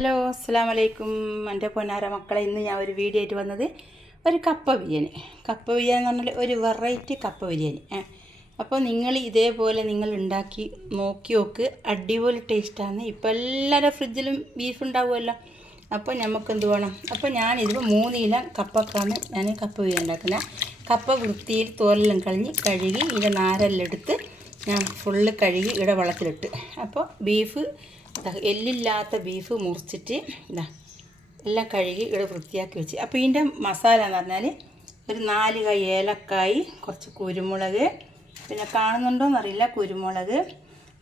Hello അസ്സാം വലൈക്കും എന്റെ പൊന്നാര മക്കളെ ഇന്ന് ഞാൻ ഒരു വീഡിയോ ആയിട്ട് വന്നത് ഒരു കപ്പ ബിരിയാണി. കപ്പ ബിരിയാണി എന്ന് പറഞ്ഞാൽ ഒരു വെറൈറ്റി കപ്പ ബിരിയാണി അപ്പോൾ നിങ്ങൾ ഇതേപോലെ നിങ്ങൾ ഉണ്ടാക്കി നോക്കി നോക്ക്. അടിപൊളി ടേസ്റ്റാണ് ഇപ്പോൾ എല്ലാവരുടെ ഫ്രിഡ്ജിലും ബീഫ് ഉണ്ടാവുമല്ലോ. അപ്പോൾ നമുക്ക് എന്ത് വേണം? അപ്പോൾ ഞാനിതിപ്പോൾ മൂന്ന് ഇല കപ്പക്കാണ് ഞാൻ കപ്പ ബിരിയാണി ഉണ്ടാക്കുന്നത്. കപ്പ വൃത്തിയിൽ തോലെല്ലാം കളഞ്ഞ് കഴുകി ഇതിന്റെ നാരെല്ലാം എടുത്ത് ഞാൻ ഫുള്ള് കഴുകി ഇവിടെ വെള്ളത്തിലിട്ട്. അപ്പോൾ ബീഫ് എല്ലില്ലാത്ത ബീഫ് മുറിച്ചിട്ട് ഇതാ എല്ലാം കഴുകി ഇവിടെ വൃത്തിയാക്കി വെച്ച്. അപ്പോൾ ഇതിന്റെ മസാല എന്ന് പറഞ്ഞാൽ ഒരു നാല് കൈ ഏലക്കായി കുറച്ച് കുരുമുളക് പിന്നെ കാണുന്നുണ്ടോ എന്നറിയില്ല കുരുമുളക്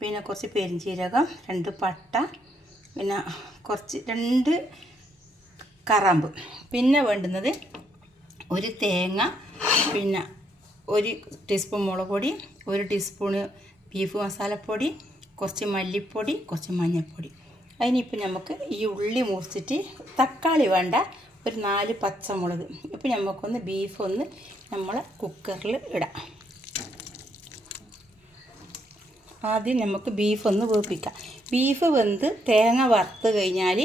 പിന്നെ കുറച്ച് പെരിഞ്ചീരകം രണ്ട് പട്ട പിന്നെ കുറച്ച് രണ്ട് കറാമ്പ്. പിന്നെ വേണ്ടുന്നത് ഒരു തേങ്ങ പിന്നെ ഒരു ടീസ്പൂൺ മുളക് പൊടി ഒരു ടീസ്പൂണ് ബീഫ് മസാലപ്പൊടി കുറച്ച് മല്ലിപ്പൊടി കുറച്ച് മഞ്ഞൾപ്പൊടി. അതിനിപ്പോൾ നമുക്ക് ഈ ഉള്ളി മുറിച്ചിട്ട് തക്കാളി വേണ്ട ഒരു നാല് പച്ചമുളക്. ഇപ്പോൾ നമുക്കൊന്ന് ബീഫ് ഒന്ന് നമ്മൾ കുക്കറിൽ ഇടാം. ആദ്യം നമുക്ക് ബീഫ് ഒന്ന് വേപ്പിക്കാം ബീഫ് വെന്ത് തേങ്ങ വറുത്ത് കഴിഞ്ഞാൽ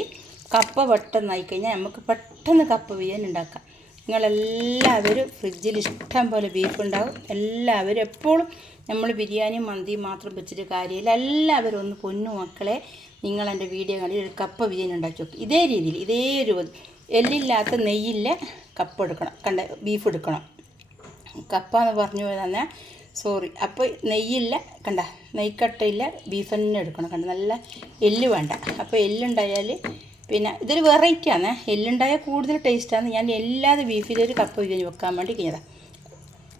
കപ്പ പെട്ടെന്നായി കഴിഞ്ഞാൽ നമുക്ക് പെട്ടെന്ന് കപ്പ ബിരിയാണി ഉണ്ടാക്കാം. നിങ്ങളെല്ലാവരും ഫ്രിഡ്ജിൽ ഇഷ്ടം പോലെ ബീഫ് ഉണ്ടാകും എല്ലാവരും എപ്പോഴും നമ്മൾ ബിരിയാണി മന്തി മാത്രം വെച്ചിട്ട് കാര്യമില്ല. എല്ലാവരും ഒന്ന് പൊന്നു മക്കളെ നിങ്ങൾ എന്റെ വീഡിയോ കണ്ടി ഒരു കപ്പ ബിരിയാണി ഉണ്ടാക്കി നോക്കും. ഇതേ രീതിയിൽ ഇതേ ഒരു എല്ലില്ലാത്ത നെയ്യില്ല കപ്പ് എടുക്കണം. കണ്ട ബീഫ് എടുക്കണം. കപ്പ എന്ന് പറഞ്ഞു തന്നെ സോറി അപ്പോൾ നെയ്യില്ല കണ്ട നെയ്ക്കട്ടയില്ല ബീഫ് തന്നെ എടുക്കണം. കണ്ട നല്ല എല്ല് വേണ്ട. അപ്പോൾ എല്ലുണ്ടായാൽ പിന്നെ ഇതൊരു വെറൈറ്റിയാണ് എല്ലുണ്ടായാൽ കൂടുതൽ ടേസ്റ്റാണ് ഞാൻ എല്ലാതെ ബീഫിലൊരു കപ്പ് ബിരിയാണി വെക്കാൻ വേണ്ടി കഴിഞ്ഞതാണ്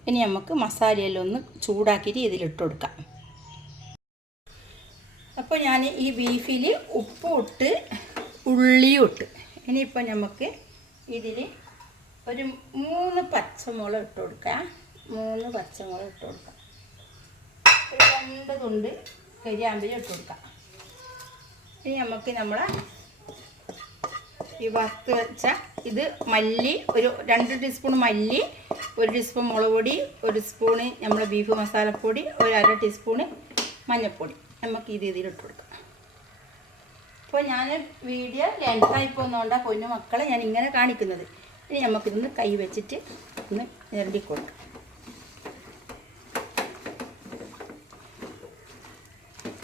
ഇനി നമുക്ക് മസാലയെല്ലാം ഒന്ന് ചൂടാക്കിയിട്ട് ഇതിലിട്ട് കൊടുക്കാം. അപ്പോൾ ഞാൻ ഈ ബീഫിൽ ഉപ്പും ഇട്ട് ഉള്ളിയും ഇട്ട്. ഇനിയിപ്പോൾ നമുക്ക് ഇതിൽ ഒരു മൂന്ന് പച്ചമുളക് ഇട്ട് കൊടുക്കാം. മൂന്ന് പച്ചമുളക് ഇട്ട് കൊടുക്കാം. രണ്ട് തുണ്ട് കരിയാമ്പലി ഇട്ട് കൊടുക്കാം. ഇനി നമുക്ക് നമ്മളെ ഈ വറുത്ത് വെച്ച ഇത് മല്ലി ഒരു രണ്ട് ടീസ്പൂൺ മല്ലി ഒരു ടീസ്പൂൺ മുളക് പൊടി ഒരു സ്പൂണ് നമ്മുടെ ബീഫ് മസാലപ്പൊടി ഒരു അര ടീസ്പൂണ് മഞ്ഞൾപ്പൊടി. നമുക്ക് ഈ രീതിയിൽ ഇട്ട് കൊടുക്കാം. അപ്പോൾ ഞാൻ വീഡിയോ ലെങ്തായി പോകുന്നതുകൊണ്ടാ പൊന്നു മക്കളെ ഞാൻ ഇങ്ങനെ കാണിക്കുന്നത്. ഇനി നമുക്കിന്ന് കൈ വെച്ചിട്ട് ഒന്ന് ഞരണ്ടി കൊടുക്കാം.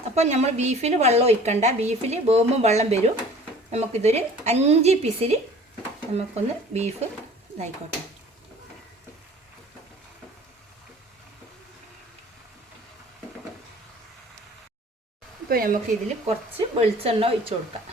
അപ്പോൾ നമ്മൾ ബീഫിൽ വെള്ളം ഒഴിക്കണ്ട. ബീഫിൽ വേമ്പും വെള്ളം വരും. നമുക്കിതൊരു അഞ്ച് പിസിൽ നമുക്കൊന്ന് ബീഫ് ഇതായിക്കോട്ടെ. ഇപ്പോൾ നമുക്കിതിൽ കുറച്ച് വെളിച്ചെണ്ണ ഒഴിച്ചു കൊടുക്കാം.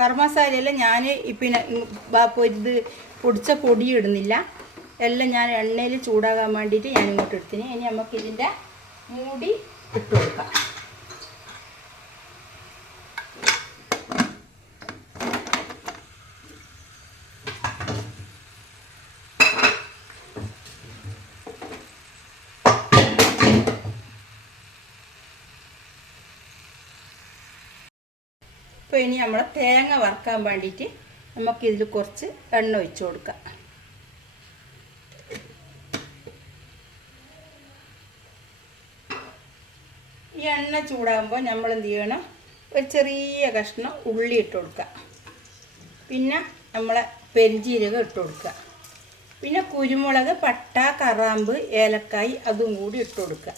കർമ്മസാരയെല്ലാം ഞാൻ പിന്നെ ഇത് പൊടിച്ച പൊടി ഇടുന്നില്ല എല്ലാം ഞാൻ എണ്ണയിൽ ചൂടാകാൻ വേണ്ടിയിട്ട് ഞാൻ ഇങ്ങോട്ട് എടുത്തിന്. ഇനി നമുക്ക് ഇതിന്റെ മൂടി ഇട്ട് കൊടുക്കാം. അപ്പോൾ ഇനി നമ്മൾ തേങ്ങ വറുക്കാൻ വേണ്ടിയിട്ട് നമുക്കിതിൽ കുറച്ച് എണ്ണ ഒഴിച്ച് കൊടുക്കാം. ഈ എണ്ണ ചൂടാകുമ്പോൾ നമ്മൾ എന്ത് ചെയ്യണം? ഒരു ചെറിയ കഷ്ണം ഉള്ളി ഇട്ട് കൊടുക്കുക പിന്നെ നമ്മളെ പെരിഞ്ചീരകം ഇട്ട് കൊടുക്കുക പിന്നെ കുരുമുളക് പട്ട കറാമ്പ് ഏലക്കായ് അതും കൂടി ഇട്ട് കൊടുക്കുക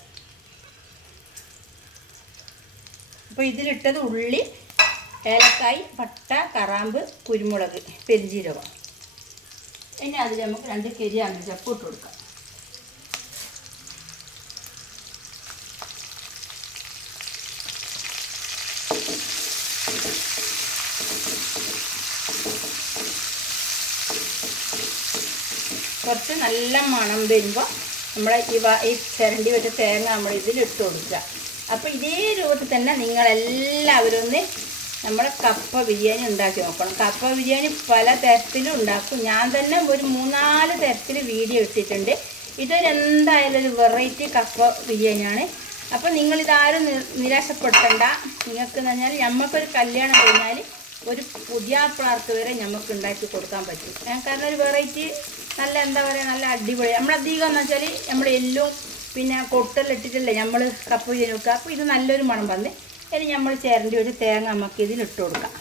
അപ്പോൾ ഇതിലിട്ടത് ഉള്ളി ഏലക്കായ് പട്ട കറാമ്പ് കുരുമുളക് പെരിഞ്ചീരകം. ഇനി അതിൽ നമുക്ക് രണ്ട് കരി ചപ്പ് ഇട്ട് കൊടുക്കാം. കുറച്ച് നല്ല മണം വരുമ്പോൾ നമ്മൾ ഈ ഈ ചിരണ്ടി വെച്ച തേങ്ങ നമ്മൾ ഇതിൽ ഇട്ട് കൊടുക്കുക. അപ്പോൾ ഇതേ രൂപത്തിൽ തന്നെ നിങ്ങളെല്ലാവരും ഒന്ന് നമ്മുടെ കപ്പ ബിരിയാണി ഉണ്ടാക്കി നോക്കണം. കപ്പ ബിരിയാണി പല തരത്തിലും ഉണ്ടാക്കും. ഞാൻ തന്നെ ഒരു മൂന്നാൽ തരത്തിൽ വീഡിയോ ഇട്ടിട്ടുണ്ട്. ഇതൊരു എന്തായാലും ഒരു വെറൈറ്റി കപ്പ ബിരിയാണിയാണ്. അപ്പോൾ നിങ്ങളിതാരും നിരാശപ്പെടേണ്ട നിങ്ങൾക്ക് എന്ന് പറഞ്ഞാൽ നമുക്കൊരു കല്യാണം കഴിഞ്ഞാൽ ഒരു പുതിയ പിള്ളേർക്ക് വരെ നമുക്ക് ഉണ്ടാക്കി കൊടുക്കാൻ പറ്റും. കാരണം ഒരു വെറൈറ്റി നല്ല എന്താ പറയുക നല്ല അടിപൊളി. നമ്മളധികം എന്ന് വെച്ചാൽ നമ്മൾ എല്ലും പിന്നെ കൊട്ടലിട്ടിട്ടല്ലേ നമ്മൾ കപ്പ ബിരിയാണി വെക്കുക. അപ്പോൾ ഇത് നല്ലൊരു മണം വന്ന്. ഇനി നമ്മൾ ചേരേണ്ടി ഒരു തേങ്ങ നമുക്ക് ഇതിൽ ഇട്ട് കൊടുക്കാം.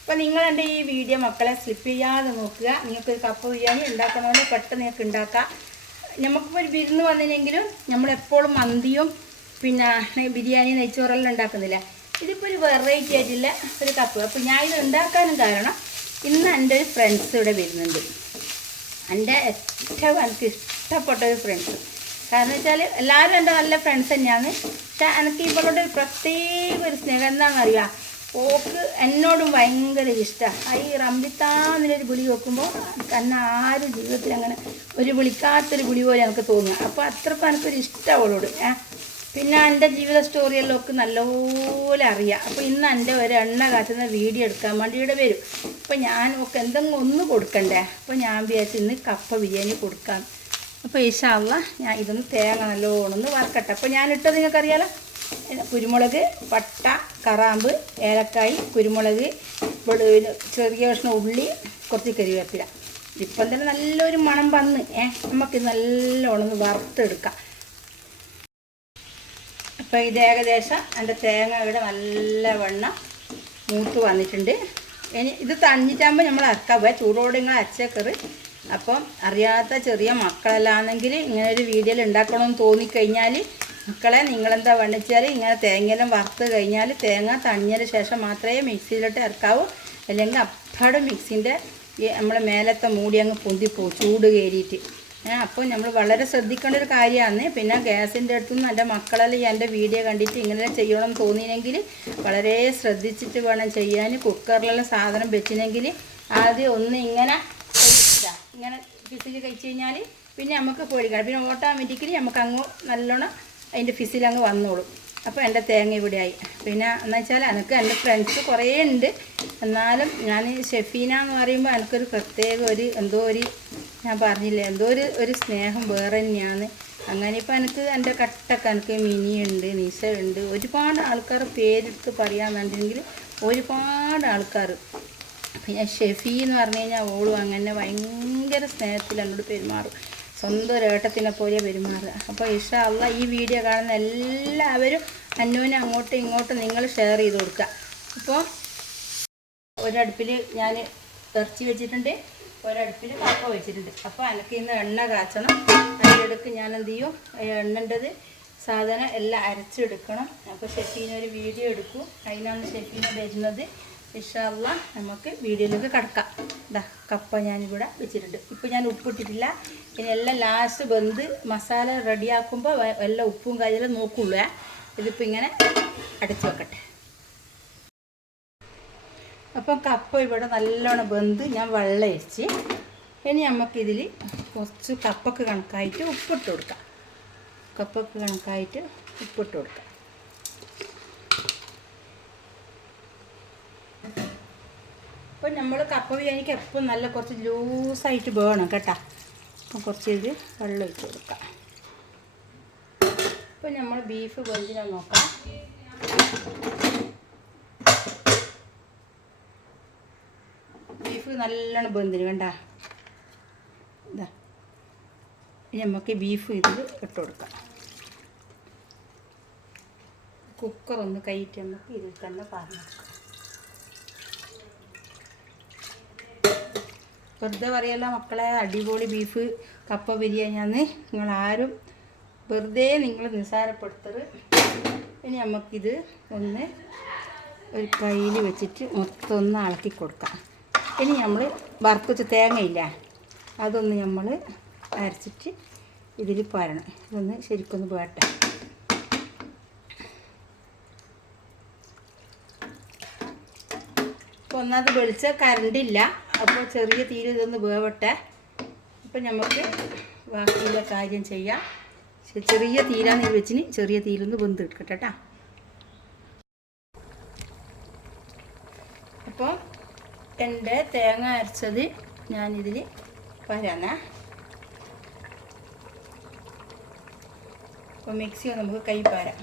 അപ്പോൾ നിങ്ങൾ എന്റെ ഈ വീഡിയോ മക്കളെ സ്ലിപ്പ് ചെയ്യാതെ നോക്കുക. നിങ്ങൾക്ക് കപ്പ ബിരിയാണി ഉണ്ടാക്കണമെങ്കിൽ പെട്ടെന്ന് നിങ്ങൾക്ക് ഉണ്ടാക്കാം. നമുക്കിപ്പോൾ ഒരു വിരുന്ന് വന്നില്ലെങ്കിലും നമ്മളെപ്പോഴും മന്തിയും പിന്നെ ബിരിയാണി നെയ്ച്ചോറെല്ലാം ഉണ്ടാക്കുന്നില്ല? ഇതിപ്പോൾ ഒരു വെറൈറ്റി ആയിട്ടുള്ള ഒരു കപ്പ് അപ്പോൾ ഞാൻ ഇത് ഉണ്ടാക്കാനും കാരണം ഇന്ന് എന്റെ ഒരു ഫ്രണ്ട്സ് ഇവിടെ വരുന്നുണ്ട്. എന്റെ ഏറ്റവും എനിക്ക് ഇഷ്ടപ്പെട്ട ഒരു ഫ്രണ്ട്സ് കാരണം വെച്ചാൽ എല്ലാവരും എന്റെ നല്ല ഫ്രണ്ട്സ് തന്നെയാണ്. പക്ഷെ എനിക്ക് ഇവളോട് ഒരു പ്രത്യേക ഒരു സ്നേഹം. എന്താണെന്നറിയാം ഓക്ക് എന്നോടും ഭയങ്കര ഇഷ്ടമാണ്. ഈ റംബിത്താന്നിലൊരു വിളി വെക്കുമ്പോൾ തന്നെ ആരും ജീവിതത്തിൽ അങ്ങനെ ഒരു വിളിക്കാത്തൊരു വിളി പോലെ എനിക്ക് തോന്നുക. അപ്പോൾ അത്രക്കും എനിക്കൊരു ഇഷ്ടം അവളോട്. പിന്നെ എന്റെ ജീവിത സ്റ്റോറിയെല്ലാം ഒക്കെ നല്ലപോലെ അറിയാം. അപ്പോൾ ഇന്ന് എന്റെ ഒരു എണ്ണ കാച്ചുന്ന വീഡിയോ എടുക്കാൻ വേണ്ടി ഇവിടെ വരും. അപ്പോൾ ഞാൻ ഒക്കെ എന്തെങ്കിലും ഒന്ന് കൊടുക്കണ്ടേ? അപ്പോൾ ഞാൻ വിചാരിച്ചു ഇന്ന് കപ്പ ബിരിയാണി കൊടുക്കാം. അപ്പോൾ ഈശാള്ള ഞാൻ ഇതൊന്ന് തേങ്ങ നല്ലോണം ഒന്ന് വറക്കട്ടെ. അപ്പോൾ ഞാൻ ഇട്ടത് നിങ്ങൾക്കറിയാലോ കുരുമുളക് പട്ട കറാമ്പ് ഏലക്കായി കുരുമുളക് ചെറിയ കഷ്ണം ഉള്ളി കുറച്ച് കരിവേപ്പില. ഇപ്പം തന്നെ നല്ലൊരു മണം വന്ന് ഏ നമുക്ക് നല്ലോണം വറുത്തെടുക്കാം. അപ്പോൾ ഇത് ഏകദേശം എന്റെ തേങ്ങ ഇവിടെ നല്ല വെണ്ണ മൂത്ത് വന്നിട്ടുണ്ട്. ഇനി ഇത് തണിഞ്ഞിട്ടാകുമ്പോൾ നമ്മൾ അരക്കാൻ ചൂടോടെ നിങ്ങൾ അരച്ചേക്കറ്. അപ്പം അറിയാത്ത ചെറിയ മക്കളല്ലാന്നെങ്കിൽ ഇങ്ങനെ ഒരു വീഡിയോയിൽ ഉണ്ടാക്കണമെന്ന് തോന്നിക്കഴിഞ്ഞാൽ മക്കളെ നിങ്ങളെന്താ വണ്ണിച്ചാൽ ഇങ്ങനെ തേങ്ങയെല്ലാം വറുത്ത് കഴിഞ്ഞാൽ തേങ്ങ തണിഞ്ഞതിന് ശേഷം മാത്രമേ മിക്സിയിലോട്ട് ഇറക്കാവൂ. അല്ലെങ്കിൽ അപ്പാട് മിക്സിന്റെ ഈ നമ്മളെ മേലത്തെ മൂടി അങ്ങ് പൊന്തിപ്പോവും ചൂട് കയറിയിട്ട്. അപ്പോൾ നമ്മൾ വളരെ ശ്രദ്ധിക്കേണ്ട ഒരു കാര്യമാണ്. പിന്നെ ഗ്യാസിന്റെ അടുത്തുനിന്ന് എന്റെ മക്കളെല്ലാം എന്റെ വീഡിയോ കണ്ടിട്ട് ഇങ്ങനെ ചെയ്യണം എന്ന് തോന്നിയെങ്കിൽ വളരെ ശ്രദ്ധിച്ചിട്ട് വേണം ചെയ്യാൻ. കുക്കറിലെല്ലാം സാധനം വെച്ചിനെങ്കിൽ ആദ്യം ഒന്ന് ഇങ്ങനെ ഇങ്ങനെ ഫിസിൽ കഴിച്ച് കഴിഞ്ഞാൽ പിന്നെ നമുക്ക് പൊഴിക്കണം പിന്നെ ഓട്ടോമാറ്റിക്കലി നമുക്ക് അങ്ങ് നല്ലോണം അതിന്റെ ഫിസിൽ അങ്ങ് വന്നോളും. അപ്പോൾ എന്റെ തേങ്ങ ഇവിടെ ആയി. പിന്നെ എന്ന് വെച്ചാൽ എനിക്ക് എന്റെ ഫ്രണ്ട്സ് കുറേ ഉണ്ട്. എന്നാലും ഞാൻ ഷെഫീന എന്ന് പറയുമ്പോൾ എനിക്കൊരു പ്രത്യേക ഒരു എന്തോ ഒരു ഞാൻ പറഞ്ഞില്ലേ എന്തോ ഒരു ഒരു സ്നേഹം വേറെ തന്നെയാണ്. അങ്ങനെ ഇപ്പോൾ എനിക്ക് എന്റെ കട്ടൊക്കെ എനിക്ക് മിനിയുണ്ട് നിശയുണ്ട് ഒരുപാട് ആൾക്കാർ പേരെടുത്ത് പറയാമെന്നുണ്ടെങ്കിൽ ഒരുപാട് ആൾക്കാർ പിന്നെ ഷെഫി എന്ന് പറഞ്ഞു കഴിഞ്ഞാൽ ഓളും അങ്ങനെ ഭയങ്കര സ്നേഹത്തിൽ എന്നോട് പെരുമാറും. സ്വന്തം ഒരു ഏട്ടത്തിനെ പോലെ പെരുമാറുക. അപ്പോൾ ഇഷ അല്ല ഈ വീഡിയോ കാണുന്ന എല്ലാവരും അന്നുവിനെ അങ്ങോട്ടും ഇങ്ങോട്ടും നിങ്ങൾ ഷെയർ ചെയ്ത് കൊടുക്കുക. അപ്പോൾ ഒരടുപ്പിൽ ഞാൻ ഇറച്ചി വെച്ചിട്ടുണ്ട് ഒരടുപ്പിൽ കപ്പ വെച്ചിട്ടുണ്ട്. അപ്പോൾ എനിക്ക് ഇന്ന് എണ്ണ കാച്ചണം. അതിലെടുക്ക് ഞാൻ എന്ത് ചെയ്യും? എണ്ണേണ്ടത് സാധനം എല്ലാം അരച്ചെടുക്കണം. അപ്പോൾ ഷെഫീനൊരു വീഡിയോ എടുക്കും. അതിനാണ് ഷെഫീനെ വരുന്നത് ഇഷാള്ള നമുക്ക് വീഡിയോയിലേക്ക് കടക്കാം. ഇതാ കപ്പ ഞാനിവിടെ വെച്ചിട്ടുണ്ട്. ഇപ്പോൾ ഞാൻ ഉപ്പിട്ടിട്ടില്ല. ഇനി എല്ലാം ലാസ്റ്റ് വെന്ത് മസാല റെഡിയാക്കുമ്പോൾ എല്ലാം ഉപ്പും കാര്യമെല്ലാം നോക്കുള്ളൂ. ഇതിപ്പോൾ ഇങ്ങനെ അടച്ചു വെക്കട്ടെ. അപ്പം കപ്പ ഇവിടെ നല്ലോണം വെന്ത് ഞാൻ വെള്ളം ഒഴിച്ച് ഇനി നമുക്കിതിൽ കുറച്ച് കപ്പക്ക് കണക്കായിട്ട് ഉപ്പിട്ട് കൊടുക്കാം. കപ്പക്ക് കണക്കായിട്ട് ഉപ്പിട്ട് കൊടുക്കാം. അപ്പം നമ്മൾ കപ്പ ബിരിയാണിക്ക് എപ്പം നല്ല കുറച്ച് ലൂസായിട്ട് വേണം കേട്ടോ. അപ്പം കുറച്ച് ഇത് വെള്ളം ഒഴിച്ച് കൊടുക്കാം. ഇപ്പം നമ്മൾ ബീഫ് വെന്തിനെ നോക്കാം. ബീഫ് നല്ലോണം വെന്തിന് വേണ്ട നമുക്ക് ബീഫ് ഇതിൽ ഇട്ട് കൊടുക്കാം. കുക്കർ ഒന്ന് കയറ്റി നമുക്ക് ഇതിൽ തന്നെ പറഞ്ഞു കൊടുക്കാം വെറുതെ പറയല്ല മക്കളെ അടിപൊളി ബീഫ് കപ്പ ബിരിയാണിയാന്ന്. നിങ്ങൾ ആരും വെറുതെ നിങ്ങൾ നിസ്സാരപ്പെടുത്തത് ഇനി നമുക്കിത് ഒന്ന് ഒരു കയ്യിൽ വെച്ചിട്ട് മൊത്തം ഒന്ന് അളക്കി കൊടുക്കാം. ഇനി നമ്മൾ വറുത്ത് വെച്ച തേങ്ങയില്ല അതൊന്ന് നമ്മൾ അരച്ചിട്ട് ഇതിൽ പരണം. ഇതൊന്ന് ശരിക്കൊന്ന് വേട്ടെ. അപ്പോൾ ഒന്നാമത് വെളിച്ച കറണ്ടില്ല. അപ്പോൾ ചെറിയ തീരെ ഇതൊന്ന് വേവട്ടെ. അപ്പം നമുക്ക് ബാക്കിയുള്ള കാര്യം ചെയ്യാം. ചെറിയ തീരാന്ന് വെച്ചിന് ചെറിയ തീരൊന്ന് വെന്ത് എടുക്കട്ടെ കേട്ടോ. അപ്പോൾ എന്റെ തേങ്ങ അരച്ചത് ഞാനിതിൽ പരന്നേ അപ്പോൾ മിക്സി നമുക്ക് കൈ പാരാം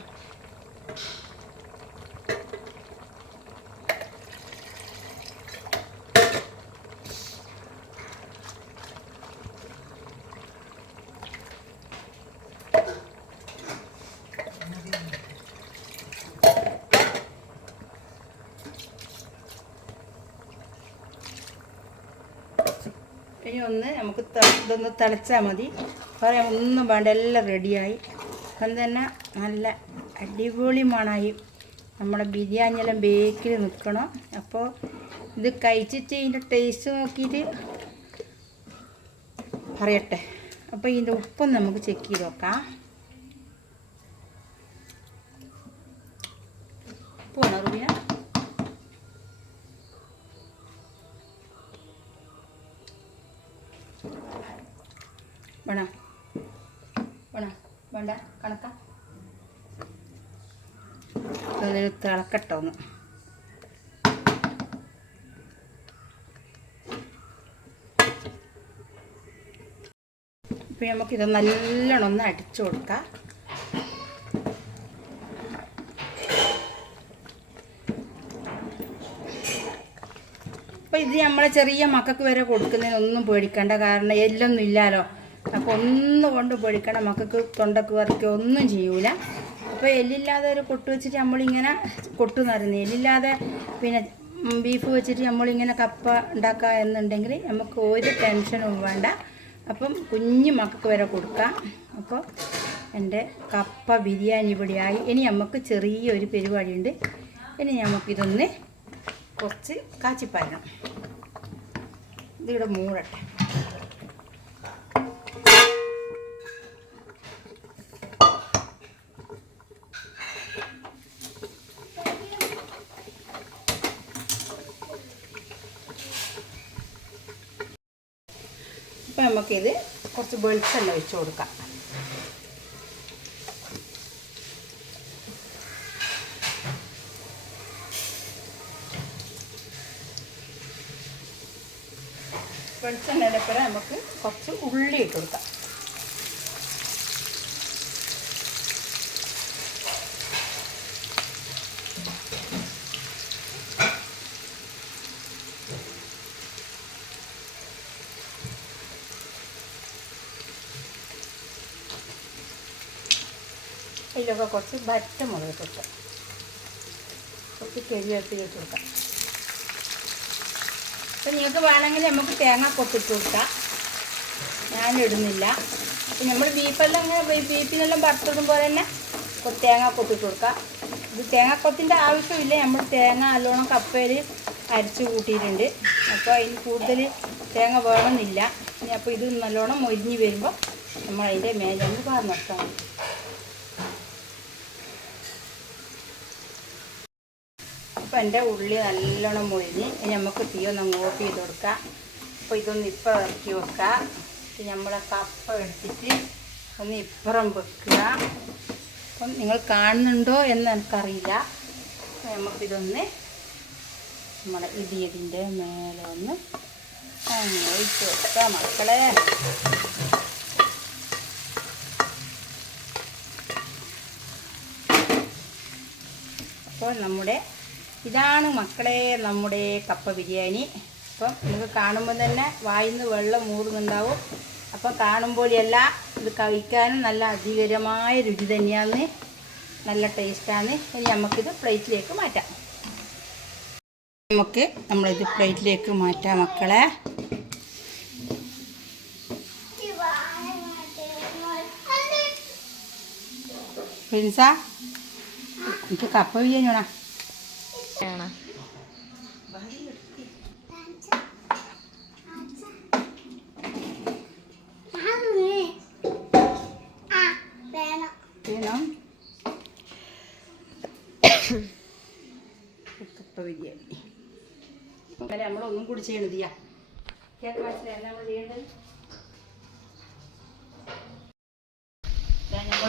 ഇനി ഒന്ന് നമുക്ക് ഇതൊന്ന് തിളച്ചാൽ മതി. പറയാം ഒന്നും വേണ്ട എല്ലാം റെഡിയായി അപ്പം തന്നെ നല്ല അടിപൊളി മണമായി നമ്മുടെ ബിരിയാണിയെല്ലാം ബേക്കിൽ നിൽക്കണം. അപ്പോൾ ഇത് കഴിച്ചിട്ട് ഇതിന്റെ ടേസ്റ്റ് നോക്കിയിട്ട് പറയട്ടെ. അപ്പോൾ ഇതിന്റെ ഉപ്പൊന്ന് നമുക്ക് ചെക്ക് ചെയ്ത് നോക്കാം. അതിന് തിളക്കട്ടോ ഒന്ന്. ഇപ്പം നമുക്കിത് നല്ലോണം ഒന്ന് അടിച്ചു കൊടുക്കാം. ഇത് നമ്മളെ ചെറിയ മക്കൾക്ക് വരെ കൊടുക്കുന്നതിനൊന്നും പേടിക്കണ്ട കാരണം എല്ലൊന്നും ഇല്ലല്ലോ അപ്പോൾ ഒന്നും കൊണ്ട് പേടിക്കണ്ട മക്കൾക്ക് തൊണ്ടക്ക് വരയ്ക്കുക ഒന്നും ചെയ്യൂല. അപ്പോൾ എല്ലില്ലാതെ ഒരു കൊട്ട് വെച്ചിട്ട് നമ്മളിങ്ങനെ കൊട്ടു നിറഞ്ഞു എല്ലില്ലാതെ പിന്നെ ബീഫ് വെച്ചിട്ട് നമ്മളിങ്ങനെ കപ്പ ഉണ്ടാക്കുക എന്നുണ്ടെങ്കിൽ നമുക്ക് ഒരു ടെൻഷനും വേണ്ട. അപ്പം കുഞ്ഞു മക്കൾക്ക് വരെ കൊടുക്കാം. അപ്പോൾ എന്റെ കപ്പ ബിരിയാണി ഇവിടെയായി. ഇനി നമുക്ക് ചെറിയൊരു പരിപാടിയുണ്ട്. ഇനി നമുക്കിതൊന്ന് കുറച്ച് കാച്ചിപ്പാരണം ഇതിവിടെ മൂടട്ടെ ഇപ്പം നമുക്കിത് കുറച്ച് വെളിച്ചെണ്ണ ഒഴിച്ച് കൊടുക്കാം. വെളിച്ചെണ്ണയിലപ്പുറം നമുക്ക് കുറച്ച് ഉള്ളി ഇട്ട് കൊടുക്കാം. ഇതിലൊക്കെ കുറച്ച് വറ്റ മുളക് കൊടുക്കാം കുറച്ച് കരിവേപ്പില ഇട്ട് കൊടുക്കാം. അപ്പം നിങ്ങൾക്ക് വേണമെങ്കിൽ നമുക്ക് തേങ്ങ പൊട്ടിട്ട് കൊടുക്കാം. ഞാനിടുന്നില്ല. അപ്പം നമ്മൾ ബീഫെല്ലാം ഇങ്ങനെ ബീഫിനെല്ലാം വറുത്തതും പോലെ തന്നെ തേങ്ങ കൊത്തിട്ട് കൊടുക്കാം. ഇത് തേങ്ങാക്കൊത്തിന്റെ ആവശ്യമില്ല. നമ്മൾ തേങ്ങ നല്ലോണം കപ്പയിൽ അരച്ച് കൂട്ടിയിട്ടുണ്ട്. അപ്പോൾ അതിന് കൂടുതൽ തേങ്ങ വേണമെന്നില്ല. ഇനി അപ്പോൾ ഇത് നല്ലോണം മൊരിഞ്ഞ് വരുമ്പോൾ നമ്മൾ അതിന്റെ മേലെ ഒന്ന് പാർന്നിട്ടാൽ മതി അപ്പോൾ എന്റെ ഉള്ളി നല്ലോണം മൊഴിഞ്ഞ് ഇനി നമുക്ക് തീ ഒന്ന് അങ്ങ് ഓഫ് ചെയ്ത് കൊടുക്കാം. അപ്പോൾ ഇതൊന്ന് ഇപ്പം ഇറക്കി വെക്കുക ഇനി നമ്മളെ കപ്പ എടുത്തിട്ട് ഒന്ന് ഇപ്പുറം വെക്കുക. അപ്പം നിങ്ങൾ കാണുന്നുണ്ടോ എന്ന് എനിക്കറിയില്ല. അപ്പോൾ നമുക്കിതൊന്ന് നമ്മുടെ ഇടിയതിന്റെ മേലെ ഒന്ന് അങ്ങോട്ട് ഒഴിച്ച് വെക്കാം മക്കളെ. അപ്പോൾ നമ്മുടെ ഇതാണ് മക്കളെ നമ്മുടെ കപ്പ ബിരിയാണി. അപ്പം നിങ്ങൾക്ക് കാണുമ്പോൾ തന്നെ വായിന്ന് വെള്ളം മൂറുന്നുണ്ടാവും അപ്പം കാണുമ്പോഴല്ല ഇത് കഴിക്കാനും നല്ല അതികരമായ രുചി തന്നെയാണ്. നല്ല ടേസ്റ്റാണ്. ഇനി നമുക്കിത് പ്ലേറ്റിലേക്ക് മാറ്റാം. നമുക്ക് നമ്മളിത് പ്ലേറ്റിലേക്ക് മാറ്റാം മക്കളെ. പ്രിൻസ എനിക്ക് കപ്പ ബിരിയാണി വേണം ആണ് വേണം കപ്പ ബിരിയാണി നമ്മളൊന്നും കൂടി ചെയ്യണത് ചെയ്യാ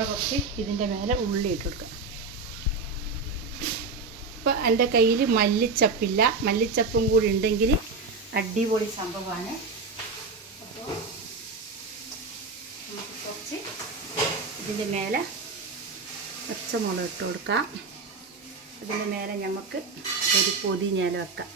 കുറച്ച് ഇതിന്റെ മേലെ ഉള്ളി ഇട്ട് കൊടുക്കാം. ഇപ്പം എന്റെ കയ്യിൽ മല്ലിച്ചപ്പില്ല. മല്ലിച്ചപ്പും കൂടി ഉണ്ടെങ്കിൽ അടിപൊളി സംഭവമാണ് അപ്പോൾ നമുക്ക് കുറച്ച് ഇതിന്റെ മേലെ പച്ചമുളക് ഇട്ട് കൊടുക്കാം. അതിന്റെ മേലെ നമുക്ക് ഒരു പൊതിഞ്ഞാൽ വെക്കാം.